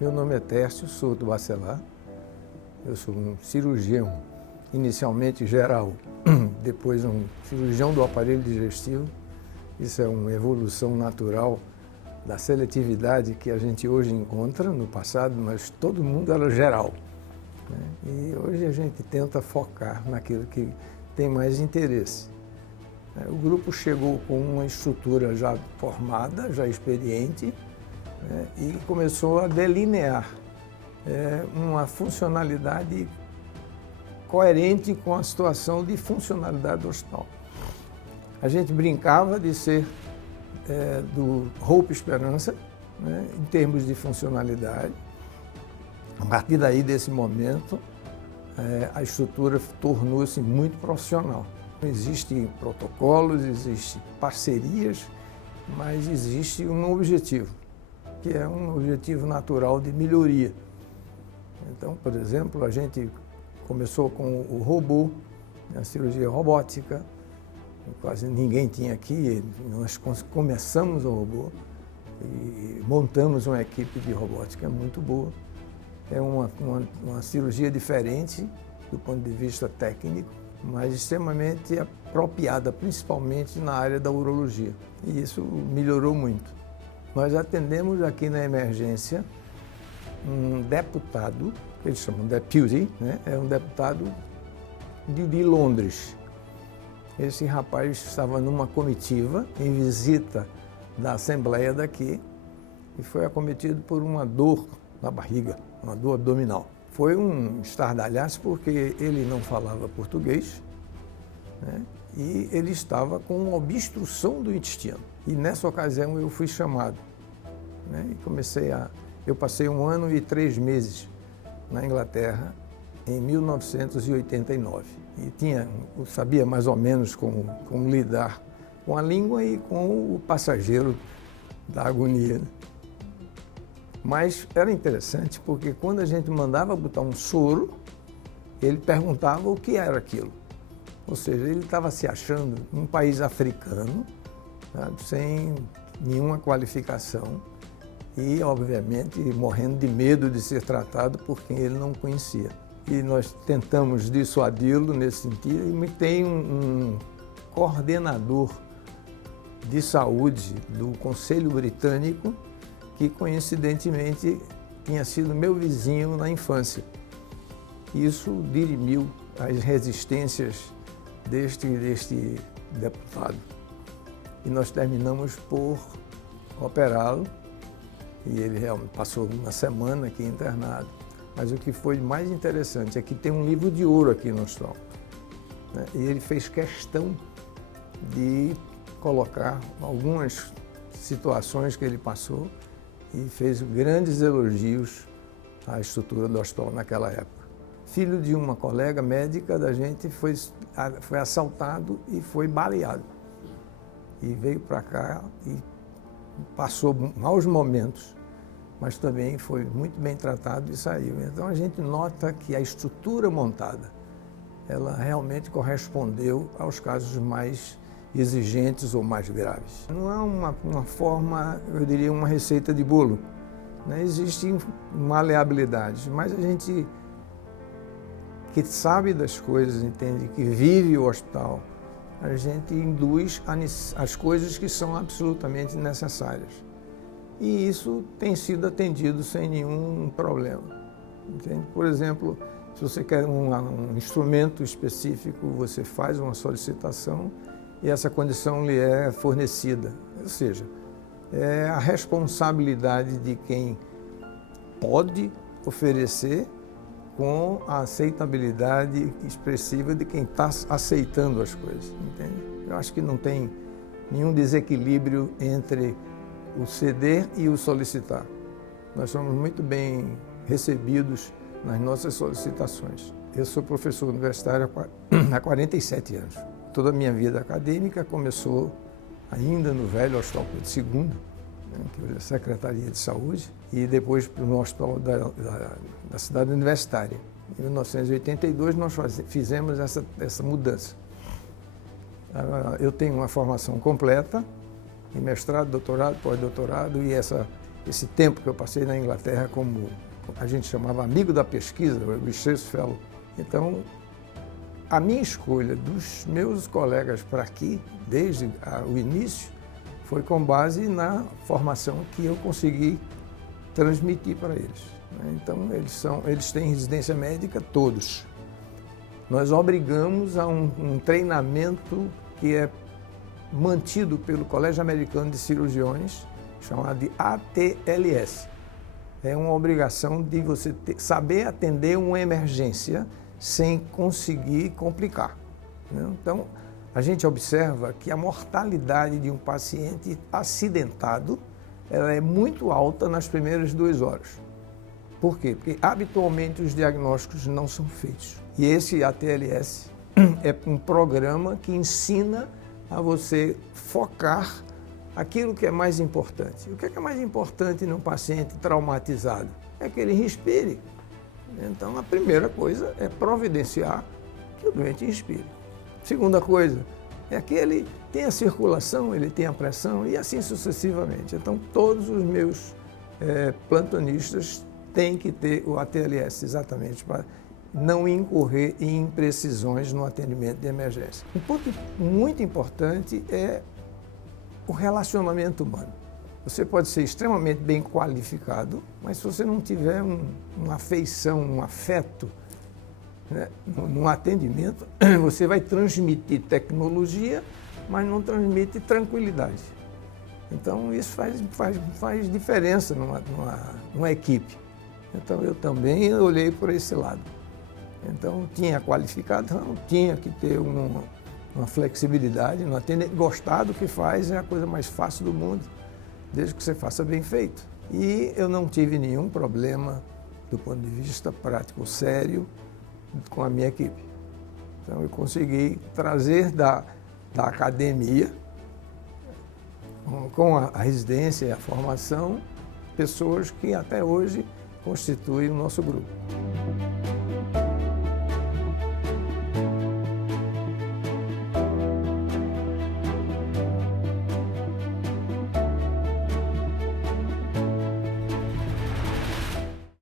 Meu nome é Tércio Souto Bacelar, eu sou um cirurgião, inicialmente geral, depois um cirurgião do aparelho digestivo. Isso é uma evolução natural da seletividade que a gente hoje encontra. No passado, mas todo mundo era geral, né? E hoje a gente tenta focar naquilo que tem mais interesse. O grupo chegou com uma estrutura já formada, já experiente, né, e começou a delinear uma funcionalidade coerente com a situação de funcionalidade do hospital. A gente brincava de ser do Hope Esperança, né, em termos de funcionalidade. A partir daí, desse momento, a estrutura tornou-se muito profissional. Existem protocolos, existem parcerias, mas existe um objetivo, que é um objetivo natural de melhoria. Então, por exemplo, a gente começou com o robô, a cirurgia robótica, quase ninguém tinha aqui, nós começamos o robô e montamos uma equipe de robótica muito boa. É uma cirurgia diferente do ponto de vista técnico, mas extremamente apropriada, principalmente na área da urologia. E isso melhorou muito. Nós atendemos aqui na emergência um deputado, que eles chamam de deputy, né? É um deputado de Londres. Esse rapaz estava numa comitiva, em visita da Assembleia daqui, e foi acometido por uma dor na barriga, uma dor abdominal. Foi um estardalhaço porque ele não falava português, né? E ele estava com uma obstrução do intestino. E nessa ocasião eu fui chamado, né? E eu passei 1 ano e 3 meses na Inglaterra em 1989. E eu sabia mais ou menos como lidar com a língua e com o passageiro da agonia, né? Mas era interessante porque quando a gente mandava botar um soro, ele perguntava o que era aquilo. Ou seja, ele estava se achando um país africano, sabe, sem nenhuma qualificação e, obviamente, morrendo de medo de ser tratado por quem ele não conhecia. E nós tentamos dissuadi-lo nesse sentido, e tem um coordenador de saúde do Conselho Britânico que, coincidentemente, tinha sido meu vizinho na infância. Isso dirimiu as resistências deste deputado. E nós terminamos por operá-lo, e ele realmente passou 1 semana aqui internado. Mas o que foi mais interessante é que tem um livro de ouro aqui no hospital, né? E ele fez questão de colocar algumas situações que ele passou e fez grandes elogios à estrutura do hospital naquela época. Filho de uma colega médica da gente foi assaltado e foi baleado. E veio para cá e passou maus momentos, mas também foi muito bem tratado e saiu. Então a gente nota que a estrutura montada, ela realmente correspondeu aos casos mais exigentes ou mais graves. Não é uma forma, eu diria, uma receita de bolo, né? Existem maleabilidades, mas a gente que sabe das coisas, entende, que vive o hospital, a gente induz as coisas que são absolutamente necessárias. E isso tem sido atendido sem nenhum problema, entende? Por exemplo, se você quer um instrumento específico, você faz uma solicitação e essa condição lhe é fornecida. Ou seja, é a responsabilidade de quem pode oferecer com a aceitabilidade expressiva de quem está aceitando as coisas, entende? Eu acho que não tem nenhum desequilíbrio entre o ceder e o solicitar. Nós somos muito bem recebidos nas nossas solicitações. Eu sou professor universitário há 47 anos. Toda a minha vida acadêmica começou ainda no velho Hospital Pedro II, né, que hoje é a Secretaria de Saúde, e depois no Hospital da Cidade Universitária. Em 1982 nós fizemos essa mudança. Eu tenho uma formação completa, em mestrado, doutorado, pós-doutorado, e esse tempo que eu passei na Inglaterra como a gente chamava amigo da pesquisa, o Research Fellow. Então, a minha escolha dos meus colegas para aqui, desde o início, foi com base na formação que eu consegui transmitir para eles. Então, eles têm residência médica todos. Nós obrigamos a um treinamento que é mantido pelo Colégio Americano de Cirurgiões, chamado de ATLS. É uma obrigação de você saber atender uma emergência sem conseguir complicar. Então, a gente observa que a mortalidade de um paciente acidentado ela é muito alta nas primeiras 2 horas. Por quê? Porque habitualmente os diagnósticos não são feitos. E esse ATLS é um programa que ensina a você focar aquilo que é mais importante. O que é mais importante num paciente traumatizado? É que ele respire. Então, a primeira coisa é providenciar que o doente respire. Segunda coisa é que ele tenha circulação, ele tenha pressão e assim sucessivamente. Então, todos os meus plantonistas têm que ter o ATLS exatamente para não incorrer em imprecisões no atendimento de emergência. Um ponto muito importante é o relacionamento humano. Você pode ser extremamente bem qualificado, mas se você não tiver uma afeição, um afeto, né, no atendimento, você vai transmitir tecnologia, mas não transmite tranquilidade. Então, isso faz diferença numa equipe. Então, eu também olhei por esse lado. Então, tinha qualificação, tinha que ter uma flexibilidade no atendimento. Gostar do que faz é a coisa mais fácil do mundo, desde que você faça bem feito. E eu não tive nenhum problema do ponto de vista prático sério com a minha equipe. Então eu consegui trazer da academia, com a residência e a formação, pessoas que até hoje constituem o nosso grupo.